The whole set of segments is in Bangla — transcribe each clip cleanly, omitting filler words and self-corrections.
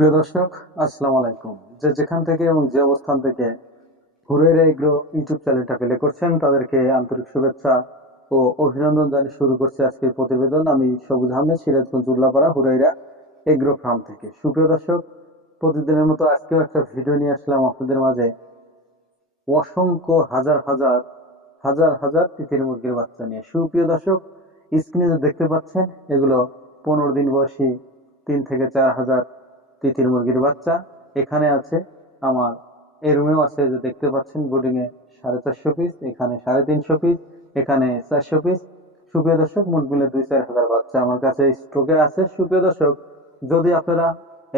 প্রিয় দর্শক, আসসালামু আলাইকুম। যে যেখান থেকে এবং যে অবস্থান থেকে হুরেরা এগ্রো ইউটিউব চ্যানেলটা প্লে করছেন তাদেরকে আন্তরিক শুভেচ্ছা ও অভিনন্দন জানিয়ে শুরু করছি আজকের প্রতিবেদন। আমি সবুজ আহমেদ, সিরাজগঞ্জ উল্লাপাড়া হুরেরা এগ্রো ফার্ম থেকে। সুপ্রিয় দর্শক, প্রতিদিনের মতো আজকেও একটা ভিডিও নিয়ে আসলাম আপনাদের মাঝে। অসংখ্য হাজার হাজার হাজার হাজার তিতির মুরগির বাচ্চা নিয়ে। সুপ্রিয় দর্শক, স্ক্রিনে যে দেখতে পাচ্ছেন এগুলো 15 দিন বয়সী 3 থেকে 4 হাজার তিতির মুরগির বাচ্চা এখানে আছে। আমার এই রুমেও আছে, যে দেখতে পাচ্ছেন বোর্ডিং এ 450 পিস, এখানে 350 পিস, এখানে 400 পিস। সুপ্রিয় দর্শক, মোট মিলে 2-4 হাজার বাচ্চা আমার কাছে স্টকে আছে। সুপ্রিয় দর্শক, যদি আপনারা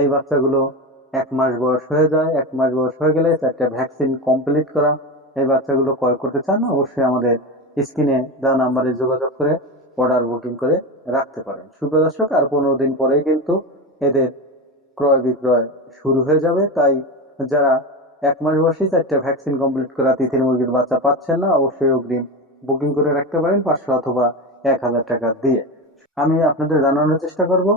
এই বাচ্চাগুলো 1 মাস বয়স হয়ে যায়, 1 মাস বয়স হয়ে গেলে 4টা ভ্যাকসিন কমপ্লিট করা এই বাচ্চাগুলো ক্রয় করতে চান, অবশ্যই আমাদের স্ক্রিনে দেওয়া নাম্বারে যোগাযোগ করে অর্ডার বুকিং করে রাখতে পারেন। সুপ্রিয় দর্শক, আর 15 দিন পরেই কিন্তু এদের ক্রয় বিক্রয় শুরু হয়ে যাবে। তাই যারা 1 মাস বয়সী 4টা ভ্যাকসিন কমপ্লিট করা তিতির মুরগির বাচ্চা পাচ্ছেন না, অবশ্যই অগ্রিম বুকিং করে রাখতে পারেন 500 অথবা 1000 টাকা দিয়ে। আমি আপনাদের জানানোর চেষ্টা করব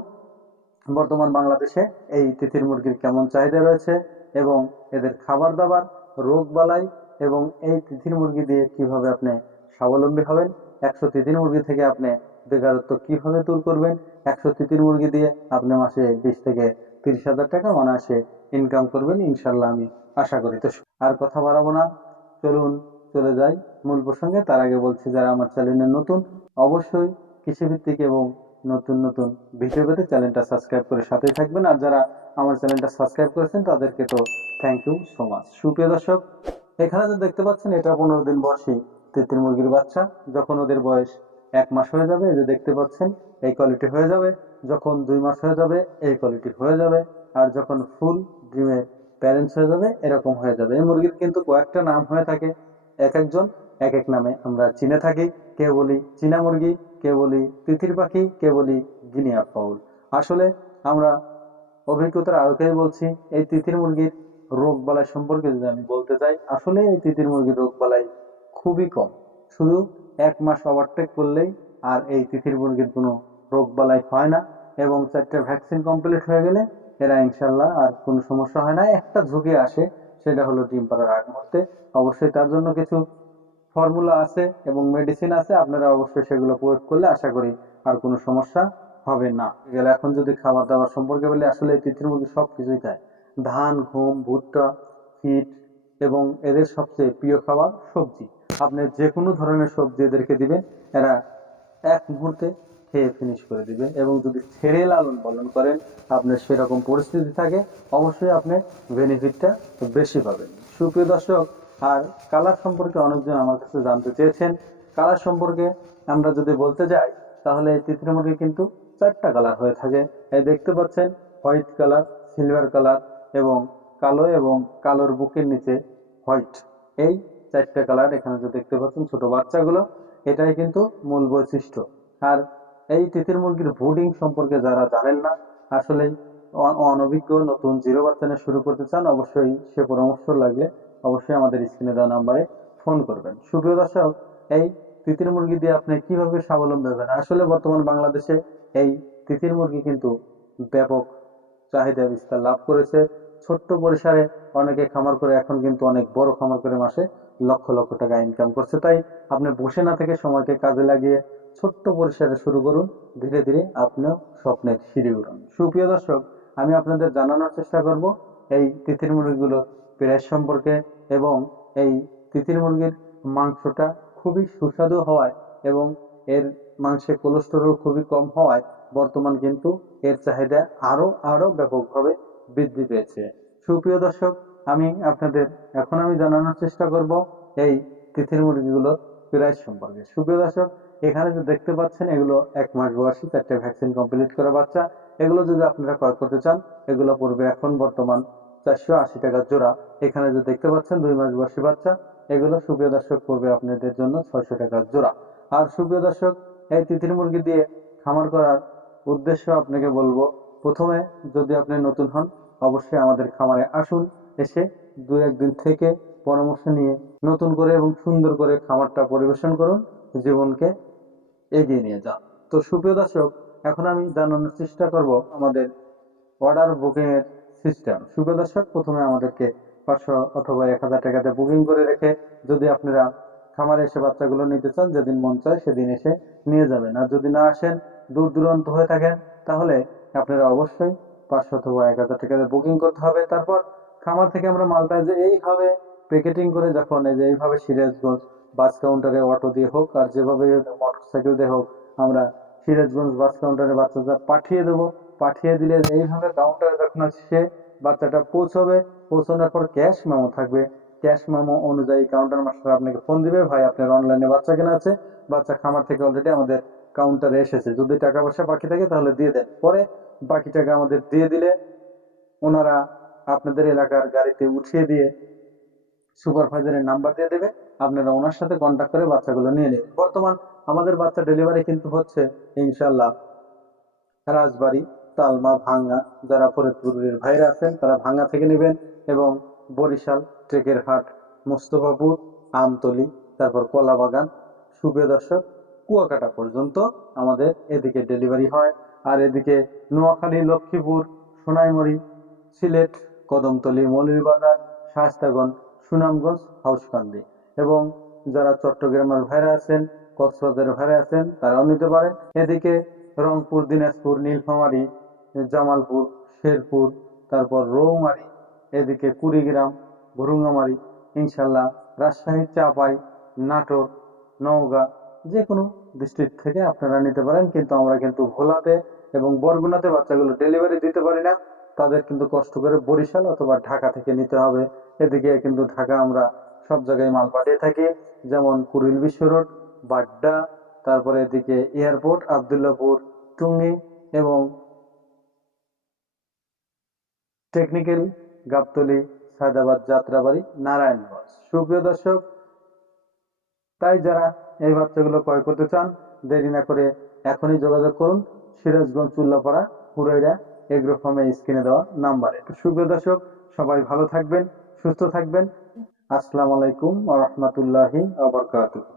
বর্তমান বাংলাদেশে এই তিতির মুরগির কেমন চাহিদা রয়েছে এবং এদের খাবার দাবার, রোগ বালাই এবং এই তিতির মুরগি দিয়ে কিভাবে আপনি স্বাবলম্বী হবেন। 100 তিতির মুরগি থেকে আপনি বেকারত্ব কিভাবে দূর করবেন। 100 তিতির মুরগি দিয়ে আপনি মাসে 20 থেকে 30 হাজার টাকা অনায়াসে ইনকাম করবেন, ইনশাল্লাহ আমি আশা করি। তো আর কথা বাড়াবো না, চলুন চলে যাই মূল প্রসঙ্গে। তার আগে বলছি, যারা আমার চ্যানেলে নতুন, অবশ্যই কৃষিভিত্তিক এবং নতুন নতুন ভিডিও পেতে চ্যানেলটা সাবস্ক্রাইব করে সাথেই থাকবেন। আর যারা আমার চ্যানেলটা সাবস্ক্রাইব করেছেন তাদেরকে তো থ্যাংক ইউ সো মাচ। সুপ্রিয় দর্শক, এখানে যে দেখতে পাচ্ছেন এটা 15 দিন বয়সী তিতির মুরগির বাচ্চা। যখন ওদের বয়স 1 মাস হয়ে যাবে, এই যে দেখতে পাচ্ছেন এই কোয়ালিটি হয়ে যাবে। যখন 2 মাস হয়ে যাবে এই কোয়ালিটি হয়ে যাবে। আর যখন ফুল ডিমের প্যারেন্টস হয়ে যাবে এরকম হয়ে যাবে। এই মুরগির কিন্তু কয়েকটা নাম হয়ে থাকে, এক একজন এক এক নামে আমরা চিনে থাকি। কেউ বলি চীনা মুরগি, কেউ বলি তিতির পাখি, কেউ বলি গিনিয়া ফাউল। আসলে আমরা অভিজ্ঞতার আলোকেই বলছি, এই তিতির মুরগির রোগ বালাই সম্পর্কে যদি আমি বলতে চাই, আসলে এই তিতির মুরগির রোগ বালাই খুবই কম। শুধু 1 মাস ওভারটেক করলেই আর এই তিতির মুরগির কোনো রোগ বালাই হয় না এবং 4টা ভ্যাকসিন কমপ্লিট হয়ে গেলে এরা ইনশাল্লাহ আর কোনো সমস্যা হয় না। একটা ঝুঁকি আসে, সেটা হলো ডিম পাড়ার আগ মুহূর্তে। অবশ্যই তার জন্য কিছু ফর্মুলা আছে এবং মেডিসিন আছে, আপনারা অবশ্যই সেগুলো প্রয়োগ করলে আশা করি আর কোনো সমস্যা হবে না। গেলে এখন যদি খাবার দাবার সম্পর্কে বলি, আসলে এই তিতির মুরগি সবকিছুই খায়। ধান, গম, ভুট্টা, ফিট এবং এদের সবচেয়ে প্রিয় খাবার সবজি। আপনি যে কোনো ধরনের সবজি এদেরকে দিবেন, এরা এক মুহূর্তে খেয়ে ফিনিশ করে দিবে। এবং যদি ছেড়ে লালন পালন করেন, আপনার সেরকম পরিস্থিতি থাকে, অবশ্যই আপনি বেনিফিটটা বেশি পাবেন। সুপ্রিয় দর্শক, আর কালার সম্পর্কে অনেকজন আমার কাছে জানতে চেয়েছেন। কালার সম্পর্কে আমরা যদি বলতে যাই, তাহলে এই তিতির মুরগি কিন্তু 4টা কালার হয়ে থাকে। এই দেখতে পাচ্ছেন হোয়াইট কালার, সিলভার কালার এবং কালো, এবং কালোর বুকের নিচে হোয়াইট। এই 4টা কালার এখানে যে দেখতে পাচ্ছেন ছোট বাচ্চাগুলো, এটাই কিন্তু মূল বৈশিষ্ট্য। আর এই তিতির মুরগির ব্রুডিং সম্পর্কে যারা জানেন না, আসলে অনভিজ্ঞ নতুন জিরো বাচ্চা নিয়ে শুরু করতে চান, অবশ্যই সে পরামর্শ লাগলে অবশ্যই আমাদের স্ক্রিনে দেওয়া নাম্বারে ফোন করবেন। সুপ্রিয় দর্শক, এই তিতির মুরগি দিয়ে আপনি কিভাবে স্বাবলম্বী হবেন। আসলে বর্তমান বাংলাদেশে এই তিতির মুরগি কিন্তু ব্যাপক চাহিদা বিস্তার লাভ করেছে। ছোট্ট পরিসরে অনেকে খামার করে এখন কিন্তু অনেক বড় খামার করে মাসে লক্ষ লক্ষ টাকা ইনকাম করছে। তাই আপনি বসে না থেকে সময়কে কাজে লাগিয়ে ছোট্ট পরিসরে শুরু করুন, ধীরে ধীরে আপনিও স্বপ্নের সিঁড়ি উড়ান। সুপ্রিয় দর্শক, আমি আপনাদের জানানোর চেষ্টা করব এই তিতির মুরগিগুলোর প্রাইস সম্পর্কে এবং এই তিতির মুরগির মাংসটা খুবই সুস্বাদু হওয়ায় এবং এর মাংসে কোলেস্টেরল খুবই কম হওয়ায় বর্তমান কিন্তু এর চাহিদা আরো আরো ব্যাপকভাবে বৃদ্ধি পেয়েছে। সুপ্রিয় দর্শক, আমি জানানোর চেষ্টা করব এই তিতির মুরগিগুলোর প্রাইস সম্পর্কে। সুপ্রিয় দর্শক, এখানে যে দেখতে পাচ্ছেন এগুলো 1 মাস বয়সী 4টা ভ্যাকসিন কমপ্লিট করা বাচ্চা। এগুলো যদি আপনারা ক্রয় করতে চান, এগুলো পড়বে এখন বর্তমান 480 টাকা জোড়া। এখানে যে দেখতে পাচ্ছেন 2 মাস বয়সী বাচ্চা, এগুলো সুপ্রিয় দর্শক পড়বে আপনাদের জন্য 600 টাকা জোড়া। আর সুপ্রিয় দর্শক, এই তিতির মুরগি দিয়ে খামার করার উদ্দেশ্য আপনাকে বলবো, প্রথমে যদি আপনি নতুন হন, অবশ্যই আমাদের খামারে আসুন। এসে 2-1 দিন থেকে পরামর্শ নিয়ে নতুন করে এবং সুন্দর করে খামারটা পরিবেশন করুন, জীবনকে এগিয়ে নিয়ে যান। তো সুপ্রিয় দর্শক, এখন আমি জানানোর চেষ্টা করব আমাদের অর্ডার বুকিং এর সিস্টেম। সুপ্রিয় দর্শক, প্রথমে আমাদেরকে 500 অথবা 1000 টাকাতে বুকিং করে রেখে যদি আপনারা খামারে এসে বাচ্চাগুলো নিতে চান, যেদিন মন চায় সেদিন এসে নিয়ে যাবেন। আর যদি না আসেন, দূর দূরান্ত হয়ে থাকেন, তাহলে আপনারা অবশ্যই 500 অথবা 1000 টাকাতে বুকিং করতে হবে। তারপর খামার থেকে আমরা মালটা যে এইভাবে প্যাকেটিং করে যখন এই যে এইভাবে সিরাজগঞ্জ বাস কাউন্টারে অটো দিয়ে হোক আর যেভাবে মোটরসাইকেল দিয়ে হোক, আমরা সিরাজগঞ্জ বাস কাউন্টারে বাচ্চাটা পাঠিয়ে দেবো। পাঠিয়ে দিলে এইভাবে কাউন্টারে যখন সে বাচ্চাটা পৌঁছবে, পৌঁছানোর পর ক্যাশ মেমো থাকবে। ক্যাশ মেমো অনুযায়ী কাউন্টার মাস্টার আপনাকে ফোন দিবে, ভাই আপনার অনলাইনে বাচ্চা কেনা আছে, বাচ্চা খামার থেকে অলরেডি আমাদের কাউন্টারে এসেছে, যদি টাকা পয়সা বাকি থাকে তাহলে দিয়ে দেন। পরে বাকি টাকা আমাদের দিয়ে দিলে ওনারা আপনাদের এলাকার গাড়িতে উঠিয়ে দিয়ে সুপারভাইজারের নাম্বার দিয়ে দেবে, আপনারা ওনার সাথে কন্ট্যাক্ট করে বাচ্চাগুলো নিয়ে নেবেন। বর্তমান আমাদের বাচ্চা ডেলিভারি কিন্তু হচ্ছে ইনশাল্লাহ রাজবাড়ী, তালমা, ভাঙ্গা। যারা ফরিদপুরের ভাইরা আছেন তারা ভাঙ্গা থেকে নেবেন, এবং বরিশাল, টেকেরহাট, মোস্তফাপুর, আমতলী, তারপর কলাবাগান, সুপ্রিয় দর্শক, কুয়াকাটা পর্যন্ত আমাদের এদিকে ডেলিভারি হয়। আর এদিকে নোয়াখালী, লক্ষ্মীপুর, সোনাইমুড়ি, সিলেট, কদমতলী, মৌলভীবাজার, শায়েস্তাগঞ্জ, সুনামগঞ্জ, হাউসকান্দি, এবং যারা চট্টগ্রামের ভাইরা আছেন, কক্সবাজারের ভাইরা আছেন, তারাও নিতে পারেন। এদিকে রংপুর, দিনাজপুর, নীলফামারী, জামালপুর, শেরপুর, তারপর রৌমারী, এদিকে কুড়িগ্রাম, ভুরুঙ্গামারী, ইনশাল্লাহ রাজশাহী, চাপাই, নাটোর, নওগাঁ, যে কোনো ডিস্ট্রিক্ট থেকে আপনারা নিতে পারেন। কিন্তু আমরা কিন্তু ভোলাতে এবং বরগুনাতে বাচ্চাগুলো ডেলিভারি দিতে পারি না, তাদের কিন্তু কষ্ট করে বরিশাল অথবা ঢাকা থেকে নিতে হবে। এদিকে কিন্তু ঢাকা আমরা সব জায়গায় মাল পাঠিয়ে থাকি, যেমন কুড়িল বিশ্ব রোড, বাড্ডা, তারপরে এদিকে এয়ারপোর্ট, আবদুল্লাপুর, টুঙ্গি, এবং টেকনিক্যাল, গাবতলী, সায়দাবাদ, যাত্রাবাড়ি, নারায়ণগঞ্জ। সুপ্রিয় দর্শক, তাই যারা এই বাচ্চাগুলো ক্রয় করতে চান, দেরি না করে এখনই যোগাযোগ করুন সিরাজগঞ্জ চুল্লাপাড়া হুরাইরা এগ্রো ফার্মে স্ক্রিনে দেওয়া নাম্বারে। সুপ্রিয় দর্শক, সবাই ভালো থাকবেন, সুস্থ থাকবেন। আসসালামু আলাইকুম ওয়া রাহমাতুল্লাহি ওয়া বারাকাতুহু।